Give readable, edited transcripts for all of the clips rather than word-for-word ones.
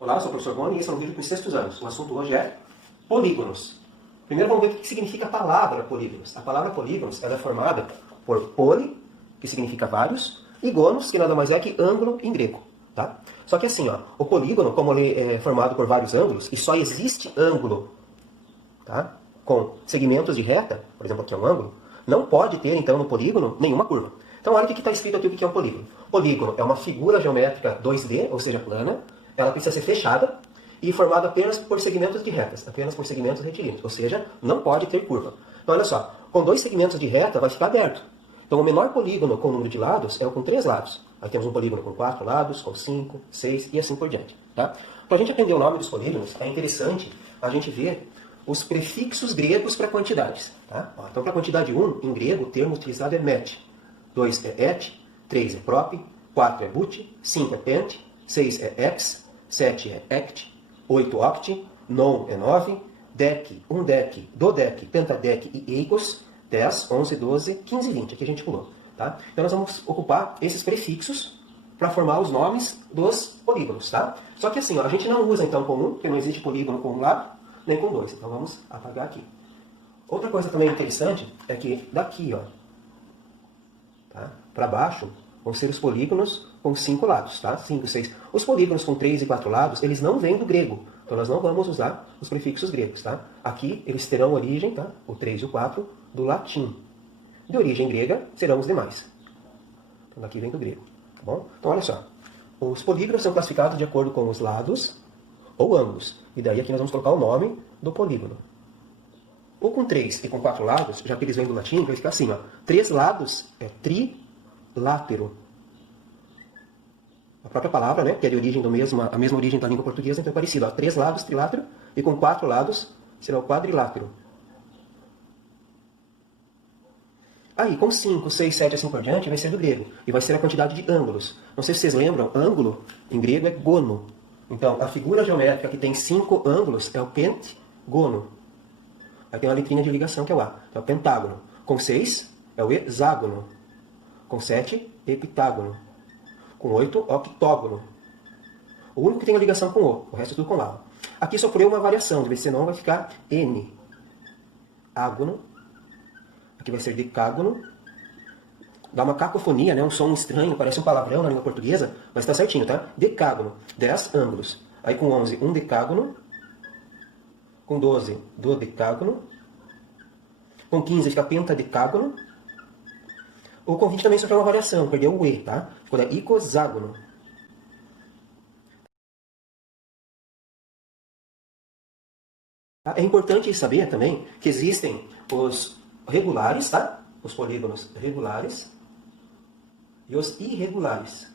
Olá, eu sou o professor Rony e esse é um vídeo com sextos anos. O assunto hoje é polígonos. Primeiro vamos ver o que significa a palavra polígonos. A palavra polígonos ela é formada por poli, que significa vários, e gonos, que nada mais é que ângulo em grego. Tá? Só que assim, ó, o polígono, como ele é formado por vários ângulos, e só existe ângulo, tá, com segmentos de reta, por exemplo aqui é um ângulo, não pode ter então no polígono nenhuma curva. Então olha o que está escrito aqui, o que é um polígono. Polígono é uma figura geométrica 2D, ou seja, plana. Ela precisa ser fechada e formada apenas por segmentos de retas, apenas por segmentos retilíneos, ou seja, não pode ter curva. Então olha só, com dois segmentos de reta vai ficar aberto. Então o menor polígono com o número de lados é o com 3 lados. Aí temos um polígono com 4 lados, com 5, 6 e assim por diante. Tá? Para a gente aprender o nome dos polígonos, é interessante a gente ver os prefixos gregos para quantidades. Tá? Então para a quantidade 1, em grego, o termo utilizado é met, 2 é et, 3 é prop, 4 é but, 5 é pent, 6 é ex, 7 é ect, 8 oct, non é 9, dec, um dec, dodec, pentadec e eigos, 10, 11, 12, 15 e 20. Aqui a gente pulou. Tá? Então nós vamos ocupar esses prefixos para formar os nomes dos polígonos. Tá? Só que assim, ó, a gente não usa então com um, porque não existe polígono com um lado, nem com dois. Então vamos apagar aqui. Outra coisa também interessante é que daqui, ó, tá, para baixo, vão ser os polígonos com 5 lados, tá? 5, 6. Os polígonos com 3 e 4 lados, eles não vêm do grego. Então nós não vamos usar os prefixos gregos, tá? Aqui eles terão origem, tá? O 3 e o 4, do latim. De origem grega, serão os demais. Então daqui vem do grego, tá bom? Então olha só. Os polígonos são classificados de acordo com os lados ou ângulos. E daí aqui nós vamos colocar o nome do polígono. O com 3 e com 4 lados, já que eles vêm do latim, vai ficar assim, ó. 3 lados é trilátero. A própria palavra, né, que é de origem a mesma origem da língua portuguesa, então é parecido. Ó, 3 lados, trilátero, e com 4 lados será o quadrilátero. Aí, com 5, 6, 7 assim por diante, vai ser do grego. E vai ser a quantidade de ângulos. Não sei se vocês lembram, ângulo em grego é gono. Então, a figura geométrica que tem 5 ângulos é o pentágono. Aí tem uma letrinha de ligação que é o A. Então, é o pentágono. Com 6 é o hexágono. Com 7, heptágono. Com 8, octógono. O único que tem a ligação com O resto é tudo com lá. Aqui sofreu uma variação, de vez senão vai ficar N. Ágono. Aqui vai ser decágono. Dá uma cacofonia, né? Um som estranho, parece um palavrão na língua portuguesa, mas está certinho, tá? Decágono, 10 ângulos. Aí com 11, um decágono. Com 12, dodecágono. Com 15 fica pentadecágono. O com 20 também sofreu uma variação, perdeu o E, tá? Ficou icoságono. É importante saber também que existem os regulares, tá? Os polígonos regulares e os irregulares.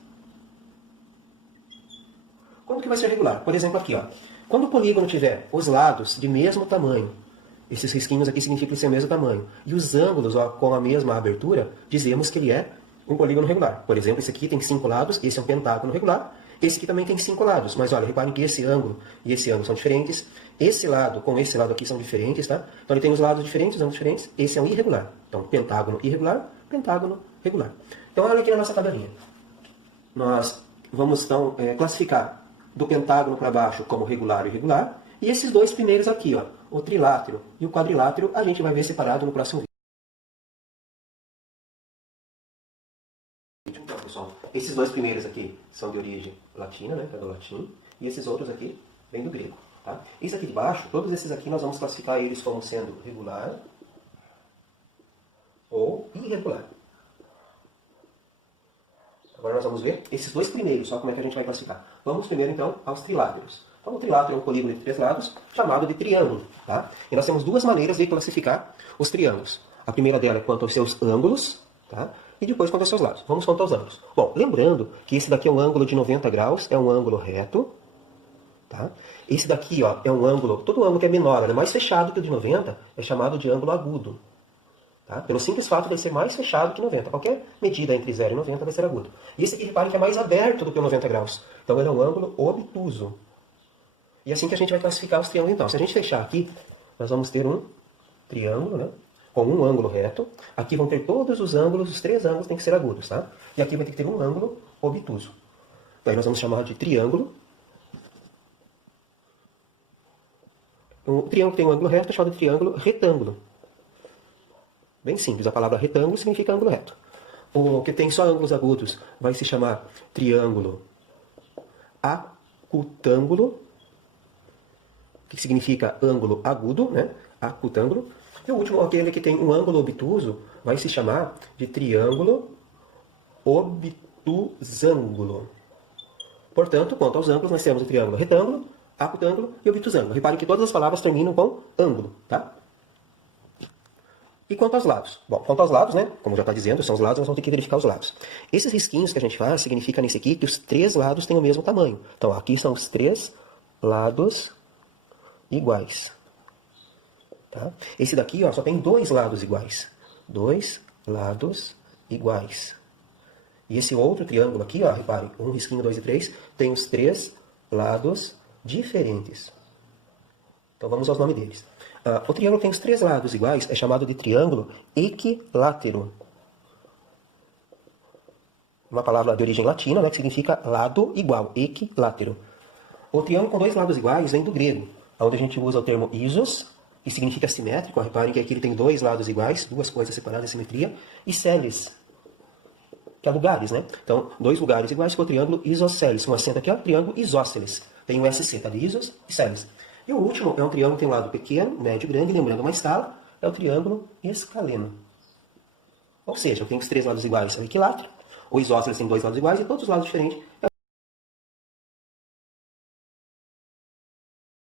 Quando que vai ser regular? Por exemplo, aqui, ó. Quando o polígono tiver os lados de mesmo tamanho, esses risquinhos aqui significam que ser o mesmo tamanho, e os ângulos, ó, com a mesma abertura, dizemos que ele é um polígono regular. Por exemplo, esse aqui tem 5 lados, esse é um pentágono regular, esse aqui também tem 5 lados, mas olha, reparem que esse ângulo e esse ângulo são diferentes, esse lado com esse lado aqui são diferentes, tá? Então ele tem os lados diferentes, os ângulos diferentes, esse é um irregular. Então, pentágono irregular, pentágono regular. Então olha aqui na nossa tabelinha. Nós vamos então classificar do pentágono para baixo como regular e irregular, e esses dois primeiros aqui, ó, o trilátero e o quadrilátero, a gente vai ver separado no próximo vídeo. Então, pessoal, esses dois primeiros aqui são de origem latina, né, que é do latim, e esses outros aqui vêm do grego. Tá? Esse aqui de baixo, todos esses aqui nós vamos classificar eles como sendo regular ou irregular. Agora nós vamos ver esses dois primeiros, só como é que a gente vai classificar. Vamos primeiro então aos triláteros. Então o trilátero é um polígono de 3 lados, chamado de triângulo. Tá? E nós temos duas maneiras de classificar os triângulos. A primeira dela é quanto aos seus ângulos, tá? E depois quanto aos seus lados. Vamos quanto aos ângulos. Bom, lembrando que esse daqui é um ângulo de 90 graus, é um ângulo reto. Tá? Esse daqui, ó, é um ângulo, todo ângulo que é menor, é mais fechado que o de 90, é chamado de ângulo agudo. Tá? Pelo simples fato de ele ser mais fechado que 90. Qualquer medida entre 0 e 90 vai ser agudo. E esse aqui, repare que é mais aberto do que o 90 graus. Então ele é um ângulo obtuso. E é assim que a gente vai classificar os triângulos então. Se a gente fechar aqui, nós vamos ter um triângulo, né, com um ângulo reto. Aqui vão ter todos os ângulos, os 3 ângulos têm que ser agudos. Tá? E aqui vai ter que ter um ângulo obtuso. Daí nós vamos chamar de triângulo O triângulo que tem um ângulo reto é chamado de triângulo retângulo. Bem simples, a palavra retângulo significa ângulo reto. O que tem só ângulos agudos vai se chamar triângulo acutângulo, que significa ângulo agudo, né? Acutângulo. E o último, aquele que tem um ângulo obtuso, vai se chamar de triângulo obtusângulo. Portanto, quanto aos ângulos, nós temos o triângulo retângulo, acutângulo e obtusângulo. Reparem que todas as palavras terminam com ângulo, tá? E quanto aos lados? Bom, quanto aos lados, né? Como já está dizendo, são os lados, nós vamos ter que verificar os lados. Esses risquinhos que a gente faz, significa nesse aqui que os três lados têm o mesmo tamanho. Então, aqui são os três lados iguais. Tá? Esse daqui, ó, só tem dois lados iguais. Dois lados iguais. E esse outro triângulo aqui, ó, reparem, um risquinho, 2 e 3, tem os três lados diferentes. Então vamos aos nomes deles. O triângulo tem os três lados iguais, é chamado de triângulo equilátero. Uma palavra de origem latina, né, que significa lado igual, equilátero. O triângulo com dois lados iguais vem do grego, onde a gente usa o termo isos, que significa simétrico. Reparem que aqui ele tem dois lados iguais, duas coisas separadas em simetria, e celes, que é lugares, né? Então, dois lugares iguais, que é o triângulo isosceles. Um acento aqui, ó, triângulo isósceles. Tem o SC, tá? De isos e celes. E o último é um triângulo que tem um lado pequeno, médio e grande, lembrando uma escala, é o triângulo escaleno. Ou seja, tem os três lados iguais, é o equilátero. O isósceles tem dois lados iguais e todos os lados diferentes.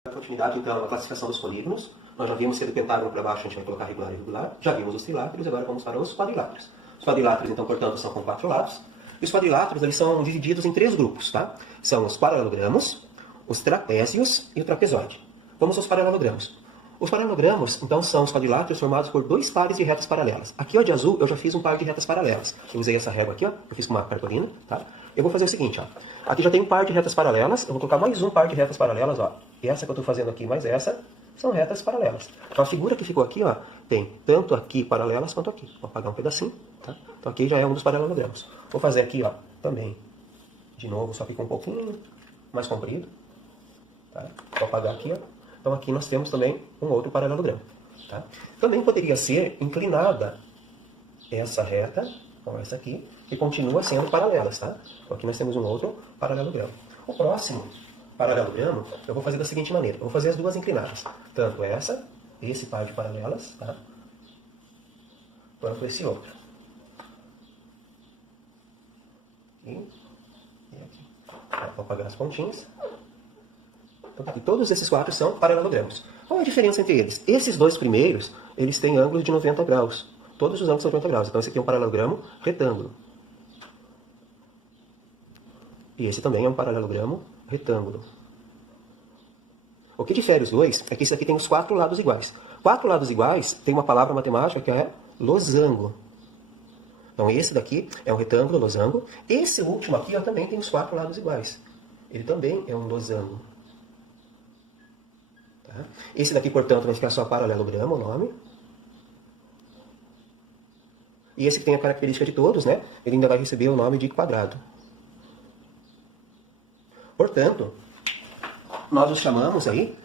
A continuidade, então, a classificação dos polígonos. Nós já vimos que do pentágono para baixo a gente vai colocar regular e irregular. Já vimos os triláteros, agora vamos para os quadriláteros. Os quadriláteros, então, portanto, são com 4 lados. E os quadriláteros, eles são divididos em 3 grupos, tá? São os paralelogramos, os trapézios e o trapezoide. Vamos aos paralelogramos. Os paralelogramos, então, são os quadriláteros formados por 2 pares de retas paralelas. Aqui, ó, de azul, eu já fiz um par de retas paralelas. Eu usei essa régua aqui, ó, eu fiz com uma cartolina, tá? Eu vou fazer o seguinte, ó. Aqui já tem um par de retas paralelas, eu vou colocar mais um par de retas paralelas, ó. E essa que eu estou fazendo aqui, mais essa, são retas paralelas. Então, a figura que ficou aqui, ó, tem tanto aqui paralelas quanto aqui. Vou apagar um pedacinho, tá? Então, aqui já é um dos paralelogramos. Vou fazer aqui, ó, também, de novo, só fica um pouquinho mais comprido, tá? Vou apagar aqui, ó. Então, aqui nós temos também um outro paralelogramo, tá? Também poderia ser inclinada essa reta, ou essa aqui, que continua sendo paralelas, tá? Então, aqui nós temos um outro paralelogramo. O próximo paralelogramo, eu vou fazer da seguinte maneira. Eu vou fazer as duas inclinadas. Tanto essa, esse par de paralelas, tá? Quanto esse outro. E aqui. Vou apagar as pontinhas. Então, aqui, todos esses 4 são paralelogramos. Qual é a diferença entre eles? Esses 2 primeiros, eles têm ângulos de 90 graus. Todos os ângulos são 90 graus. Então, esse aqui é um paralelogramo retângulo. E esse também é um paralelogramo retângulo. O que difere os dois é que esse aqui tem os 4 lados iguais. 4 lados iguais tem uma palavra matemática que é losango. Então, esse daqui é um retângulo, losango. Esse último aqui, ó, também tem os 4 lados iguais. Ele também é um losango. Tá? Esse daqui, portanto, vai ficar só paralelogramo, o nome. E esse que tem a característica de todos, né? Ele ainda vai receber o nome de quadrado. Portanto, nós os chamamos aí,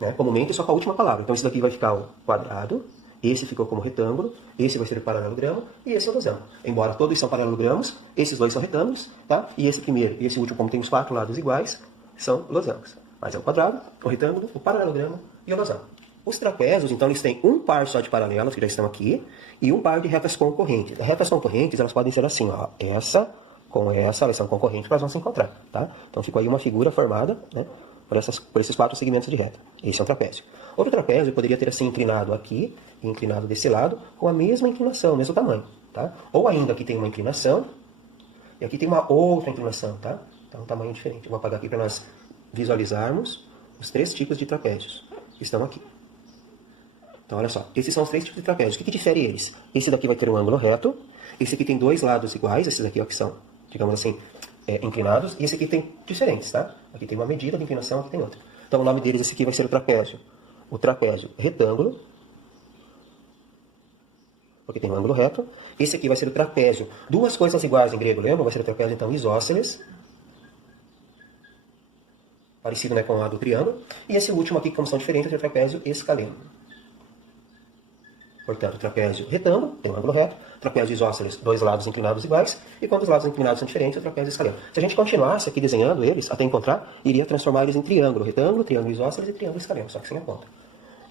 né, comumente só com a última palavra. Então, esse daqui vai ficar o quadrado, esse ficou como retângulo, esse vai ser o paralelogramo e esse é o losango. Embora todos são paralelogramos, esses dois são retângulos, tá? E esse primeiro e esse último, como tem os 4 lados iguais, são losangos. Mas é o quadrado, o retângulo, o paralelogramo e o losango. Os trapézios, então, eles têm um par só de paralelas, que já estão aqui, e um par de retas concorrentes. As retas concorrentes, elas podem ser assim, ó, essa com essa, elas são concorrentes, elas vão se encontrar, tá? Então, ficou aí uma figura formada, né, por esses 4 segmentos de reta. Esse é um trapézio. Outro trapézio poderia ter assim inclinado aqui e inclinado desse lado com a mesma inclinação, o mesmo tamanho, tá? Ou ainda aqui tem uma inclinação e aqui tem uma outra inclinação, tá? Então, um tamanho diferente. Eu vou apagar aqui para nós visualizarmos os 3 tipos de trapézios que estão aqui. Então, olha só, esses são os 3 tipos de trapézios. O que difere eles? Esse daqui vai ter um ângulo reto, esse aqui tem 2 lados iguais, esses aqui ó, que são, digamos assim, inclinados, e esse aqui tem diferentes, tá? Aqui tem uma medida de inclinação, aqui tem outra. Então, o nome deles, esse aqui vai ser o trapézio retângulo, porque tem um ângulo reto. Esse aqui vai ser o trapézio, 2 coisas iguais em grego, lembra? Vai ser o trapézio, então, isósceles. parecido, né, com a do triângulo. E esse último aqui, como são diferentes, é o trapézio escaleno. Portanto, trapézio retângulo, tem um ângulo reto, trapézio isósceles, dois lados inclinados iguais, e quando os lados inclinados são diferentes, o trapézio escaleno. Se a gente continuasse aqui desenhando eles, até encontrar, iria transformar eles em triângulo retângulo, triângulo isósceles e triângulo escaleno, só que sem a ponta.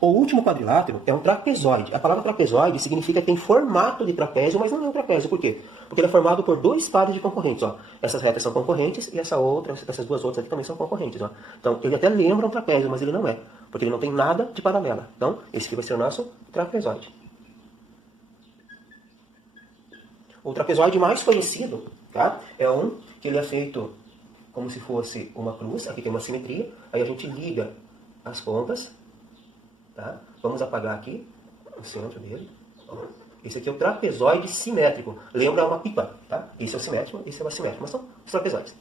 O último quadrilátero é um trapezoide. A palavra trapezoide significa que tem formato de trapézio, mas não é um trapézio. Por quê? Porque ele é formado por dois pares de concorrentes. Ó. Essas retas são concorrentes e essas duas outras aqui também são concorrentes. Ó. Então, ele até lembra um trapézio, mas ele não é. Porque ele não tem nada de paralela. Então, esse aqui vai ser o nosso trapezoide. O trapezoide mais conhecido, tá? É um que ele é feito como se fosse uma cruz. Aqui tem uma simetria. Aí a gente liga as pontas. Tá? Vamos apagar aqui o centro dele. Esse aqui é o trapezoide simétrico. Lembra uma pipa. Tá? Esse é o simétrico, esse é o assimétrico. Mas são os trapezoides.